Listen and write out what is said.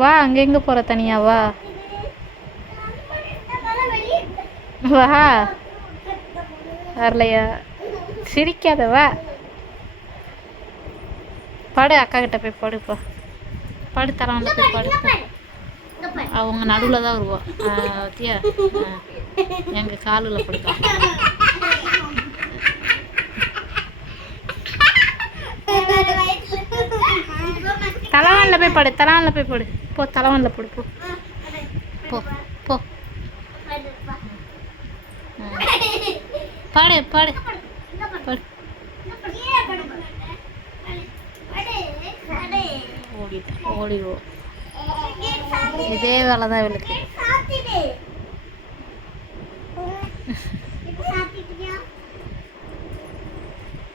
வா, அங்க எங்க போற தனியா? வா வா. வரலையா? சிரிக்காத, வா. படு, அக்கா கிட்ட போய் படுப்பா. படு, தரவன்ல போய் படு. அவங்க நடுவில் தான் வருவா. தியா எங்க காலில் படுக்கா. தலைவான்ல போய் படு, தலைவான்ல போய் படு. போ, தலைவான்ல படு. போ போ போ. படு படு படு. ஓடிடுவோம். இதே வேலை தான் இவளுக்கு.